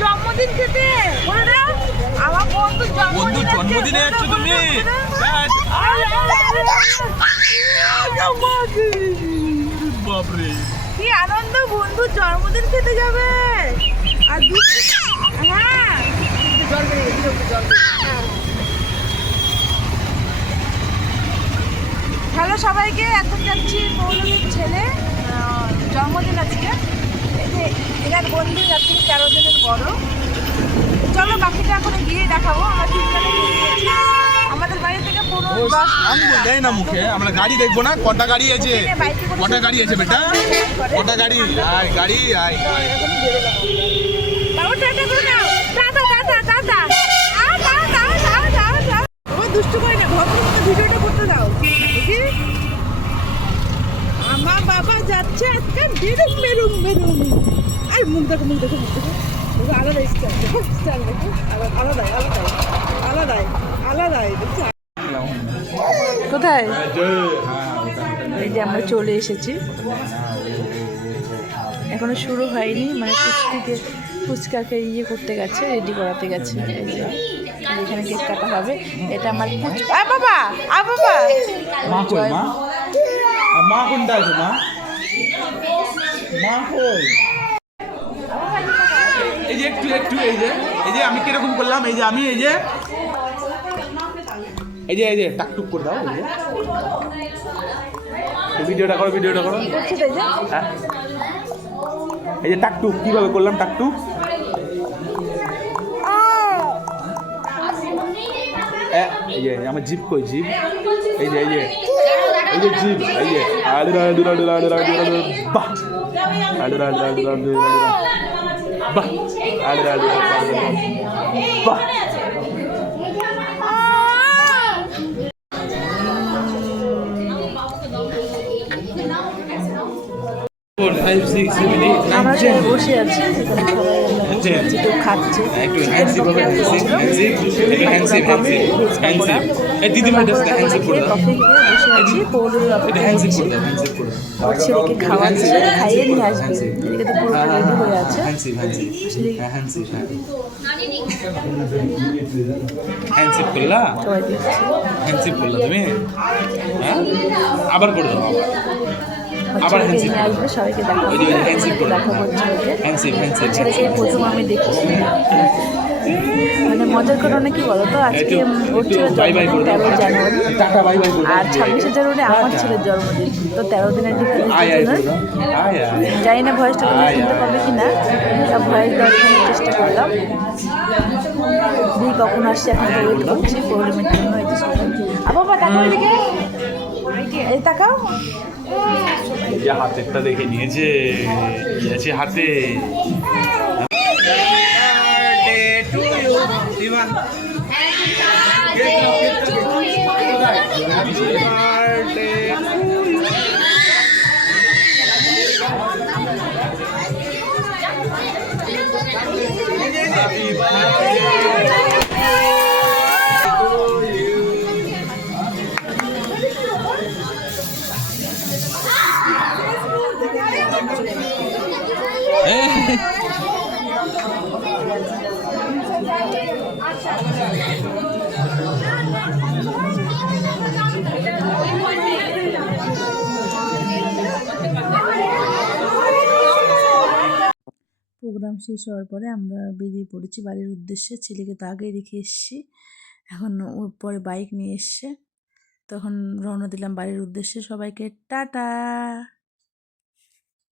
জন্মদিন খেতে বলে দাও। আমার বন্ধুর জন্মদিনে যাচ্ছ তুমি? বাপরে কি আনন্দ, বন্ধুর জন্মদিন খেতে যাবে। আর হ্যাঁ জল বেরিয়ে গেছে, জল। হ্যালো সবাইকে, এখন যাচ্ছি পৌলমীর ছেলে জন্মদিন আজকে। এনার বন্ধু যাচ্ছি 13 দিনের বড়। চলো বাকিটা এখন গিয়ে দেখাবো। আমরা তিনজনে আমাদের বাড়ি থেকে 15-10 আমি বলতে না মুখে, আমরা গাড়ি দেখবো না? কটা গাড়ি আছে? কটা গাড়ি আছে বেটা? কটা গাড়ি? আয় গাড়ি আয়। বাবু টাটা করে নাও। Tata tata tata. ও দুষ্টু করে না, ভদ্রমতো ভিডিওটা করতে দাও। দেখি আমার বাবা যাচ্ছে আজকে বেরুম বেরুম বেরুম। আর মুখ দেখো, মুখ দেখো, মুখ দেখো। আলাদা স্টাইল দেখো, স্টাইল দেখো, আলাদাই আলাদাই আলাদাই আলাদাই। দেখছো কোথায়? এই যে আমরা চলে এসেছি, এখনো শুরু হয়নি, মানে ফুচকাকে ইয়ে করতে গেছে, রেডি করাতে গেছে। এই যে এখানে কেক কাটা হবে। এটা আমার ফুচকা। বাবা বাবা মা কই? মা মা কোনটা আছে? মা মা কই? এই যে একটু একটু এই যে আমি কিরকম করলাম, এই যে আমি এই যে টাকটুক করে দাও। এই যে ভিডিওটা করো, ভিডিওটা করো। হ্যাঁ এই যে টাকটুক কিভাবে করলাম, টাকটুক। এই যে আমার জিপ কই? জিপ এই যে জিপ, এই যে বাহ বাহ। আমরা সবাই বসে আছি, কেউ খাচ্ছে। কফি খেয়ে বসে আছি। পৌলমীর অপেক্ষা করছি। ওর ছেলেকে খাওয়াচ্ছে, খাইয়ে নিয়ে আসবে। এদিকে তো পুরোটা রেডি হয়ে আছে। হ্যান্ডশেক করলা? সবাই দেখছি। হ্যান্ডশেক করলা তুমি? হ্যাঁ আবার করে দাও। আবার হ্যান্ডশেক নিয়ে আসবে, সবাইকে দেখাবো। ছেলেকে প্রথম আমি দেখছি। মানে মজার কারণে কি বলতো, আজকে ওর ছেলের জন্মদিন 13 জানুয়ারি, আর 26শে জানুয়ারি আমার ছেলের জন্মদিন। তো 13 দিনের ডিফারেন্স। জানি না ভয়েসটা তুমি শুনতে পাবে কি না, ভয়েস দেওয়ার জন্য চেষ্টা করলাম। দিদি কখন আসছে এখন তো ওয়েট করছি পৌলমীর জন্য। বাবা তাকাও এদিকে, এই তাকাও। হাতেরটা দেখে নিয়েছে, আছে হাতে। প্রোগ্রাম শেষ হওয়ার পরে আমরা বেরিয়ে পড়েছি বাড়ির উদ্দেশ্যে। ছেলেকে তো আগেই রেখে এসেছি, এখন ওর পরে বাইক নিয়ে এসছে, তখন রওনা দিলাম বাড়ির উদ্দেশ্যে। সবাইকে টাটা।